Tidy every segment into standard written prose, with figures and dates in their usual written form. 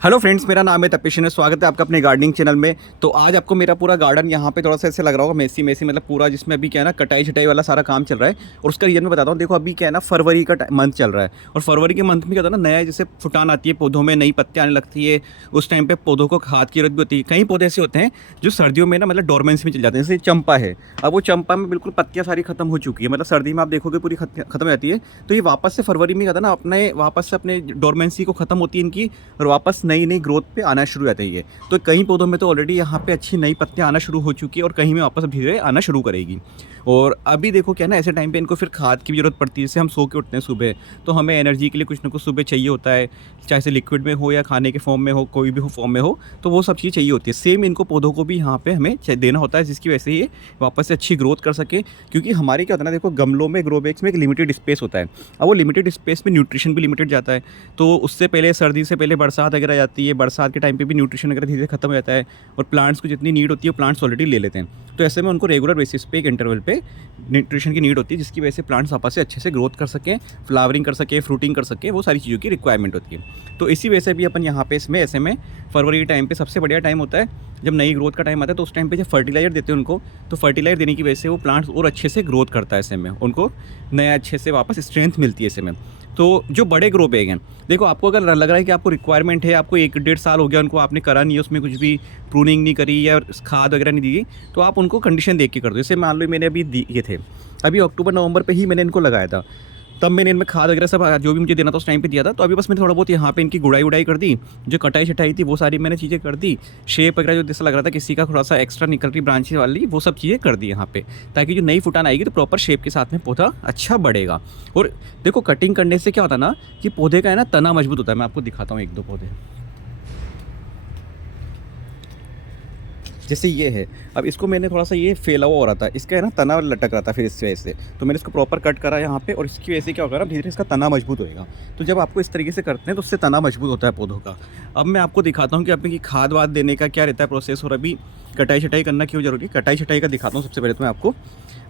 Hello friends, मेरा नाम है तपेश है। स्वागत है आपका अपने गार्डनिंग चैनल में। तो आज आपको मेरा पूरा गार्डन यहाँ पे थोड़ा सा ऐसे लग रहा होगा मेसी मेसी, मतलब पूरा जिसमें अभी क्या है ना कटाई छटाई वाला सारा काम चल रहा है। और उसका रीज़न मैं बताता हूँ। देखो अभी क्या है ना, फरवरी का मंथ चल रहा है और फरवरी के मंथ में क्या होता है ना, नया जैसे फुटान आती है पौधों में, नई पत्ती आने लगती है। उस टाइम पे पौधों को खाद की जरूरत भी होती है। कई पौधे ऐसे होते हैं जो सर्दियों में ना मतलब डोरमेंसी में चल जाते हैं, जैसे चंपा है। अब वो चंपा में बिल्कुल पत्तियाँ सारी खत्म हो चुकी है, मतलब सर्दी में आप देखोगे पूरी खत्म हो जाती है। तो ये वापस से फरवरी में क्या था ना, अपने वापस से अपने डोरमेंसी को खत्म होती है इनकी, और वापस नई नई ग्रोथ पे आना शुरू हो जाता है ये। तो कई पौधों में तो ऑलरेडी यहाँ पे अच्छी नई पत्तियाँ आना शुरू हो चुकी है और कहीं में वापस धीरे आना शुरू करेगी। और अभी देखो क्या है ना, ऐसे टाइम पे इनको फिर खाद की भी जरूरत पड़ती है। जैसे हम सो के उठते हैं सुबह, तो हमें एनर्जी के लिए कुछ ना कुछ सुबह चाहिए होता है, चाहे से लिक्विड में हो या खाने के फॉर्म में हो, कोई भी हो फॉर्म में हो, तो वो सब चीज़ चाहिए होती है। सेम इनको पौधों को भी यहाँ पे हमें देना होता है, जिसकी वजह से ये वापस से अच्छी ग्रोथ कर सके। क्योंकि हमारे क्या होता है ना, देखो गमलों में, ग्रो बैग्स में एक लिमिटेड स्पेस होता है। अब वो लिमिटेड स्पेस में न्यूट्रिशन भी लिमिटेड जाता है। तो उससे पहले सर्दी से पहले बरसात वगैरह जाती है, बरसात के टाइम पे भी न्यूट्रिशन वगैरह धीरे धीरे खत्म हो जाता है और प्लांट्स को जितनी नीड होती है प्लांट्स ऑलरेडी ले लेते हैं। तो ऐसे में उनको रेगुलर बेसिस पे एक इंटरवल पे न्यूट्रिशन की नीड होती है, जिसकी वजह से प्लांट्स आपस से अच्छे से ग्रोथ कर सकें, फ्लावरिंग कर सके, फ्रूटिंग कर सके, वो सारी चीज़ों की रिक्वायरमेंट होती है। तो इसी वजह से भी अपन यहाँ पे इसमें ऐसे में फरवरी के टाइम पे सबसे बढ़िया टाइम होता है जब नई ग्रोथ का टाइम आता है। तो उस टाइम पे जब फर्टिलाइजर देते हैं उनको, तो फर्टिलाइजर देने की वजह से वो प्लांट्स और अच्छे से ग्रोथ करता है। ऐसे में उनको नया अच्छे से वापस स्ट्रेंथ मिलती है ऐसे में। तो जो बड़े ग्रो बैग हैं, देखो आपको अगर लग रहा है कि आपको रिक्वायरमेंट है, आपको 1-1.5 साल हो गया उनको, आपने करा नहीं है, उसमें कुछ भी प्रूनिंग नहीं करी या खाद वगैरह नहीं दी, तो आप उनको कंडीशन देख के कर दो। जैसे मान लो मैंने अभी दिए थे, अभी अक्टूबर नवंबर पे ही मैंने इनको लगाया था, तब मैंने इनमें खाद वगैरह सब जो भी मुझे देना था उस टाइम पे दिया था। तो अभी बस मैंने थोड़ा बहुत यहाँ पे इनकी गुड़ाई उड़ाई कर दी, जो कटाई छटाई थी वो सारी मैंने चीज़ें कर दी। शेप वगैरह जो जैसा लग रहा था किसी का थोड़ा सा एक्स्ट्रा निकल रही ब्रांचेस वाली, वो सब चीज़ें कर दी यहाँ पे, ताकि जो नई फुटान आएगी तो प्रॉपर शेप के साथ में पौधा अच्छा बढ़ेगा। और देखो कटिंग करने से क्या होता है ना कि पौधे का है ना तना मजबूत होता है। मैं आपको दिखाता हूँ 1-2 पौधे, जैसे ये है। अब इसको मैंने थोड़ा सा ये फैला हुआ हो रहा था, इसका है ना तना लटक रहा था, फिर इस वजह से तो मैंने इसको प्रॉपर कट करा यहाँ पे, और इसकी वजह से क्या होगा ना, धीरे धीरे इसका तना मजबूत होएगा। तो जब आपको इस तरीके से करते हैं तो उससे तना मजबूत होता है पौधों का। अब मैं आपको दिखाता हूँ कि आपकी खाद वाद देने का क्या रहता है प्रोसेस, और अभी कटाई छटाई करना क्यों जरूरी है। कटाई छटाई का दिखाता हूँ सबसे पहले तो मैं आपको।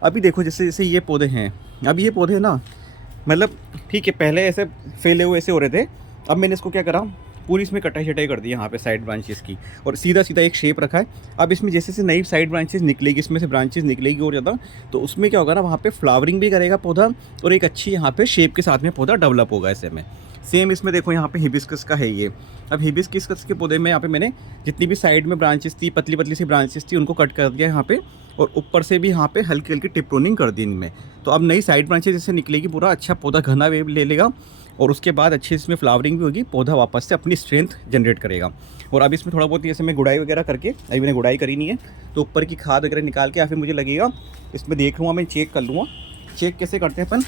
अभी देखो जैसे जैसे ये पौधे हैं, अब ये पौधे ना मतलब ठीक है, पहले ऐसे फैले हुए ऐसे हो रहे थे। अब मैंने इसको क्या करा, पूरी इसमें कटाई छटाई कर दी यहाँ पे साइड ब्रांचेस की, और सीधा सीधा एक शेप रखा है। अब इसमें जैसे जैसे नई साइड ब्रांचेस निकलेगी, इसमें से ब्रांचेस निकलेगी और ज़्यादा, तो उसमें क्या होगा ना, वहाँ पे फ्लावरिंग भी करेगा पौधा, और एक अच्छी यहाँ पे शेप के साथ में पौधा डेवलप होगा ऐसे में। सेम इसमें देखो यहाँ पे हिबिस्कस का है ये। अब हिबिस्कस के पौधे में यहाँ पे मैंने जितनी भी साइड में ब्रांचेस थी, पतली पतली सी ब्रांचेस थी, उनको कट कर दिया यहाँ पे, और ऊपर से भी यहाँ पे हल्की हल्की टिप प्रूनिंग कर दी इनमें। तो अब नई साइड ब्रांचेस जैसे निकलेगी, पूरा अच्छा पौधा घना वेव ले लेगा, और उसके बाद अच्छे इसमें फ्लावरिंग भी होगी, पौधा वापस से अपनी स्ट्रेंथ जनरेट करेगा। और अब इसमें थोड़ा बहुत जैसे मैं गुड़ाई वगैरह करके, अभी मैंने गुड़ाई करी नहीं है, तो ऊपर की खाद वगैरह निकाल के या फिर मुझे लगेगा इसमें देख लूँगा, मैं चेक कर लूँगा। चेक कैसे करते हैं अपन,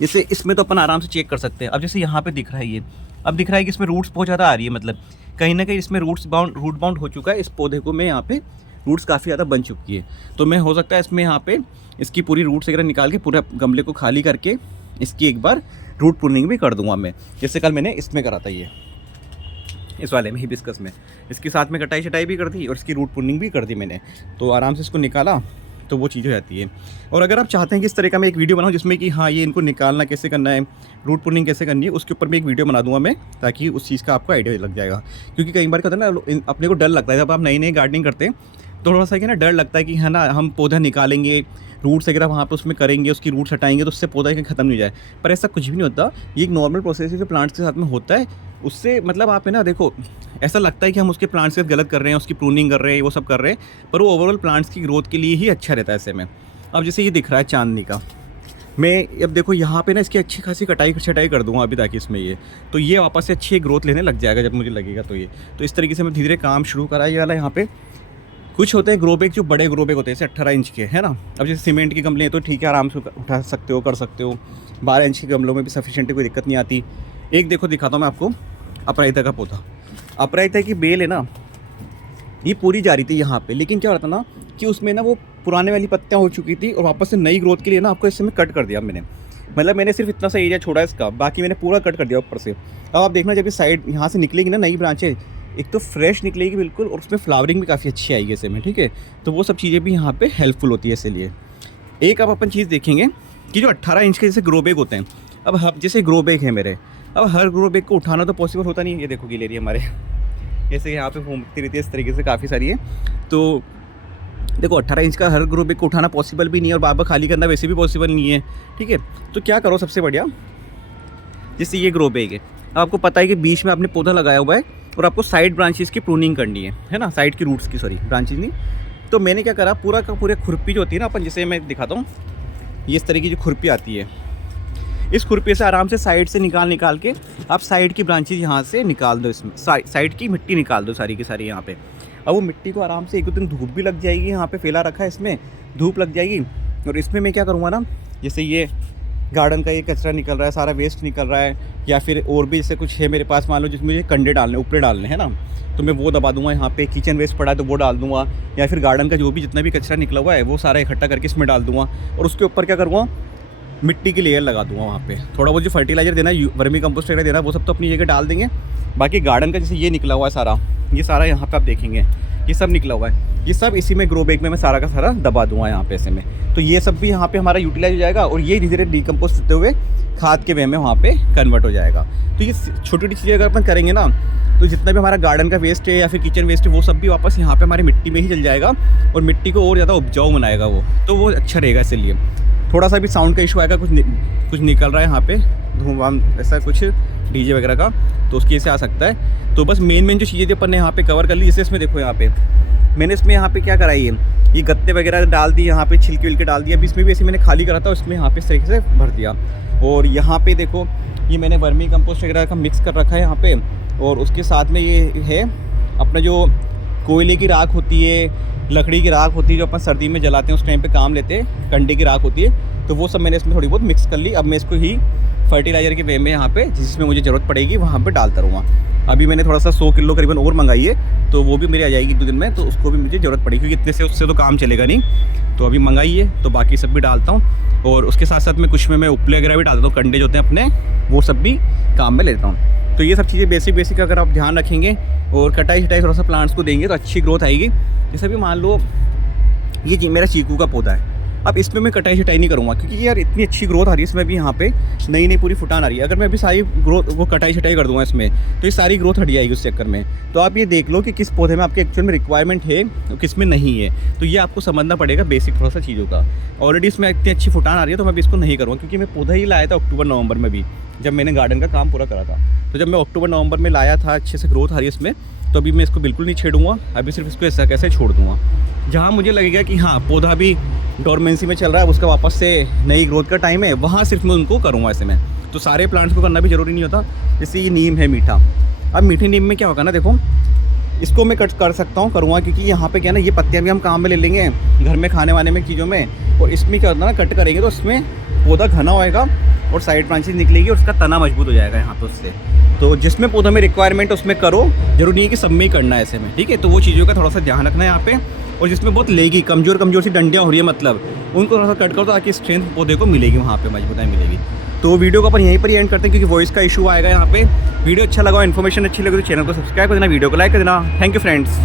जैसे इसमें तो अपन आराम से चेक कर सकते हैं। अब जैसे यहाँ पे दिख रहा है ये, अब दिख रहा है कि इसमें रूट्स बहुत ज़्यादा आ रही है, मतलब कहीं ना कहीं इसमें रूट बाउंड हो चुका है इस पौधे को। मैं यहाँ पे रूट्स काफ़ी ज़्यादा बन चुकी है, तो मैं हो सकता है इसमें यहाँ पे इसकी पूरी रूट्स वगैरह निकाल के पूरे गमले को खाली करके इसकी एक बार रूट प्रूनिंग भी कर दूंगा मैं, जैसे कल मैंने इसमें करा था ये, इस वाले में हिबिस्कस में। इसके साथ में कटाई छटाई भी कर दी और इसकी रूट प्रूनिंग भी कर दी मैंने, तो आराम से इसको निकाला तो वो चीज़ हो जाती है। और अगर आप चाहते हैं कि इस तरह का मैं एक वीडियो बनाऊं जिसमें कि हाँ ये इनको निकालना कैसे करना है, रूट प्रूनिंग कैसे करनी है, उसके ऊपर मैं एक वीडियो बना दूंगा मैं, ताकि उस चीज़ का आपको आइडिया लग जाएगा। क्योंकि कई बार क्या होता है ना, अपने को डर लगता है जब आप नई नई गार्डनिंग करते हैं, तो थोड़ा सा क्या ना डर लगता है कि है ना हम पौधा निकालेंगे, रूट्स वगैरह वहाँ पे उसमें करेंगे, उसकी रूट्स हटाएंगे तो उससे पौधा कहीं ख़त्म नहीं हो जाए। पर ऐसा कुछ भी नहीं होता, ये एक नॉर्मल प्रोसेस है जो प्लांट्स के साथ में होता है। उससे मतलब आप है ना, देखो ऐसा लगता है कि हम उसके प्लांट्स के साथ गलत कर रहे हैं, उसकी प्रूनिंग कर रहे हैं, वो सब कर रहे हैं, पर वो ओवरऑल प्लांट्स की ग्रोथ के लिए ही अच्छा रहता है ऐसे में। अब जैसे ये दिख रहा है चांदनी का, मैं अब देखो यहाँ पे ना इसकी अच्छी खासी कटाई छटाई कर दूँगा अभी, ताकि इसमें ये तो ये वापस से अच्छी ग्रोथ लेने लग जाएगा जब मुझे लगेगा। तो ये तो इस तरीके से मैं धीरे धीरे काम शुरू करा ये वाला। यहाँ पे कुछ होते हैं ग्रो बैग जो बड़े ग्रो बैग होते हैं, जैसे 18 इंच के, है ना। अब जैसे सीमेंट के गमले हैं तो ठीक है, आराम से उठा सकते हो, कर सकते हो। 12 इंच के गमलों में भी सफिशिएंट है, कोई दिक्कत नहीं आती। एक देखो दिखाता हूँ मैं आपको, अपराजिता का पौधा। अपराजिता की बेल है ना, ये पूरी जा रही थी यहाँ पे, लेकिन क्या हो रहा था ना कि उसमें ना वो पुराने वाली पत्तियाँ हो चुकी थी, और वापस से नई ग्रोथ के लिए ना आपको इससे में कट कर दिया मैंने। मतलब मैंने सिर्फ इतना सा एरिया छोड़ा इसका, बाकी मैंने पूरा कट कर दिया ऊपर से। अब आप देखना जब ये साइड यहाँ से निकलेगी ना नई ब्रांचें, एक तो फ्रेश निकलेगी बिल्कुल, और उसमें फ्लावरिंग भी काफ़ी अच्छी आएगी ऐसे में, ठीक है। तो वो सब चीज़ें भी यहाँ पे हेल्पफुल होती है इसलिए। एक अब अपन चीज़ देखेंगे कि जो 18 इंच के जैसे ग्रो बैग होते हैं, अब जैसे ग्रो बैग है मेरे, अब हर ग्रो बैग को उठाना तो पॉसिबल होता नहीं है। ये देखो गिलेरी हमारे जैसे यहाँ पे घूमती रहती है इस तरीके से काफ़ी सारी है। तो देखो 18 इंच का हर ग्रो बैग को उठाना पॉसिबल भी नहीं है और बार बार खाली करना वैसे भी पॉसिबल नहीं है, ठीक है। तो क्या करो सबसे बढ़िया, जैसे ये ग्रो बैग है, आपको पता है कि बीच में आपने पौधा लगाया हुआ है और आपको साइड ब्रांचेस की प्रूनिंग करनी है ना, साइड की रूट्स की, सॉरी ब्रांचेस नहीं। तो मैंने क्या करा, पूरा का पूरा खुरपी जो होती है ना अपन, जैसे मैं दिखाता हूँ, ये इस तरह की जो खुरपी आती है, इस खुरपी से आराम से साइड से निकाल के आप साइड की ब्रांचेज यहाँ से निकाल दो, इसमें साइड की मिट्टी निकाल दो सारी की सारी यहाँ पे। अब वो मिट्टी को आराम से एक दो दिन धूप भी लग जाएगी, यहाँ पे फैला रखा है इसमें, धूप लग जाएगी। और इसमें मैं क्या करूँगा ना, जैसे ये गार्डन का ये कचरा निकल रहा है, सारा वेस्ट निकल रहा है, या फिर और भी जैसे कुछ है मेरे पास, मान लो जिसमें मुझे कंडे डालने, ऊपर डालने हैं ना, तो मैं वो दबा दूंगा यहाँ पे। किचन वेस्ट पड़ा है तो वो डाल दूंगा, या फिर गार्डन का जो भी जितना भी कचरा निकला हुआ है वो सारा इकट्ठा करके इसमें डाल दूंगा। और उसके ऊपर क्या करूँगा, मिट्टी की लेयर लगा दूंगा वहाँ पे। थोड़ा बहुत जो फर्टिलाइजर देना है, वर्मी कंपोस्ट वगैरह देना है, वो सब तो अपनी जगह डाल देंगे। बाकी गार्डन का जैसे ये निकला हुआ है सारा, ये सारा यहाँ पे आप देखेंगे ये सब निकला हुआ है, ये सब इसी में ग्रो बैग में मैं सारा का सारा दबा दूंगा यहाँ पे ऐसे में। तो ये सब भी यहाँ पे हमारा यूटिलाइज हो जाएगा और ये धीरे धीरे डिकम्पोस्ट होते हुए खाद के वे में वहाँ पे कन्वर्ट हो जाएगा। तो ये छोटी छोटी चीज़ें अगर अपन करेंगे ना, तो जितना भी हमारा गार्डन का वेस्ट है या फिर किचन वेस्ट है वो सब भी वापस यहाँ पे हमारी मिट्टी में ही चल जाएगा और मिट्टी को और ज़्यादा उपजाऊ बनाएगा वो, तो वो अच्छा रहेगा। इसलिए थोड़ा सा भी साउंड का इशू आएगा, कुछ निकल रहा है यहाँ पे धुआं ऐसा कुछ डीजे वगैरह का, तो उसकी से आ सकता है। तो बस मेन जो चीज़ें थी अपन ने यहाँ पे कवर कर ली। जैसे इसमें देखो, यहाँ पे मैंने इसमें यहाँ पे क्या कराई है, ये गत्ते वगैरह डाल दी, यहाँ पे छिलके विलके डाल दिया। अभी इसमें भी ऐसे मैंने खाली करा था, उसमें यहाँ पे इस तरीके से भर दिया। और यहाँ पे देखो ये मैंने वर्मी कंपोस्ट वगैरह का मिक्स कर रखा है यहाँ पे। और उसके साथ में ये है अपना जो कोयले की राख होती है, लकड़ी की राख होती है, जो अपन सर्दी में जलाते हैं उस टाइम पे काम लेते हैं, कंडे की राख होती है, तो वो सब मैंने इसमें थोड़ी बहुत मिक्स कर ली। अब मैं इसको ही फर्टिलाइज़र के वे में यहाँ पे जिसमें मुझे ज़रूरत पड़ेगी वहाँ पे डालता रहूँगा। अभी मैंने थोड़ा सा 100 किलो करीबन और मंगाई है, तो वो भी मेरी आ जाएगी 1-2 दिन में, तो उसको भी मुझे ज़रूरत पड़ेगी क्योंकि इतने से उससे तो काम चलेगा नहीं। तो अभी मंगाई है, तो बाकी सब भी डालता हूँ। और उसके साथ साथ में कुछ में मैं उपले वगैरह भी डालता हूँ, कंडे जो होते हैं अपने, वो सब भी काम में लेता हूँ। तो ये सब चीज़ें बेसिक अगर आप ध्यान रखेंगे और कटाई थोड़ा सा प्लांट्स को देंगे तो अच्छी ग्रोथ आएगी। जैसे भी मान लो ये मेरा चीकू का पौधा है, अब इसमें मैं कटाई नहीं करूँगा क्योंकि यार इतनी अच्छी ग्रोथ आ रही है इसमें भी, यहाँ पे नई पूरी फुटान आ रही है। अगर मैं अभी सारी ग्रोथ वो कटाई कर दूँगा इसमें, तो ये सारी ग्रोथ हट जाएगी उस चक्कर में। तो आप ये देख लो कि किस पौधे में आपके एक्चुअल में रिक्वायरमेंट है और किस में नहीं है, तो ये आपको समझना पड़ेगा बेसिक थोड़ा सा चीज़ों का। ऑलरेडी इसमें इतनी अच्छी फुटान आ रही है तो मैं अभी इसको नहीं करूँगा, क्योंकि मैं पौधा ही लाया था अक्टूबर-नवंबर में भी, जब मैंने गार्डन का काम पूरा करा था। तो जब मैं अक्टूबर-नवंबर में लाया था, अच्छे से ग्रोथ आ रही है इसमें, तो अभी मैं इसको बिल्कुल नहीं छेड़ूंगा। अभी सिर्फ इसको ऐसा कैसे छोड़ दूंगा, जहाँ मुझे लगेगा कि हाँ पौधा भी डोरमेंसी में चल रहा है, उसका वापस से नई ग्रोथ का टाइम है, वहाँ सिर्फ मैं उनको करूँगा ऐसे में। तो सारे प्लांट्स को करना भी ज़रूरी नहीं होता। जैसे ये नीम है मीठा, अब मीठी नीम में क्या होगा ना, देखो इसको मैं कट कर सकता हूँ, करूँगा, क्योंकि यहाँ पे क्या ना, ये पत्तियाँ भी हम काम में ले लेंगे घर में खाने वाने में चीज़ों में। और इसमें क्या होता है ना, कट करेंगे तो इसमें पौधा घना होएगा और साइड ब्रांचेज निकलेगी और उसका तना मजबूत हो जाएगा यहाँ पे उससे। तो जिसमें पौधा में रिक्वायरमेंट है उसमें करो, जरूरी नहीं है कि सब में ही करना है ऐसे में, ठीक है। तो वो चीज़ों का थोड़ा सा ध्यान रखना है यहाँ पे। और जिसमें बहुत लेगी, कमज़ोर सी डंडियाँ हो रही है, मतलब उनको थोड़ा सा कट करो ताकि स्ट्रेंथ पौधे को मिलेगी, वहाँ पे मजबूताई मिलेगी। तो वीडियो को अपन यहीं पर ही एंड करते हैं क्योंकि वॉइस का इशू आएगा यहाँ पे। वीडियो अच्छा लगा, इन्फॉर्मेशन अच्छी लगी तो चैनल को सब्सक्राइब कर देना, वीडियो को लाइक कर देना। Thank you friends.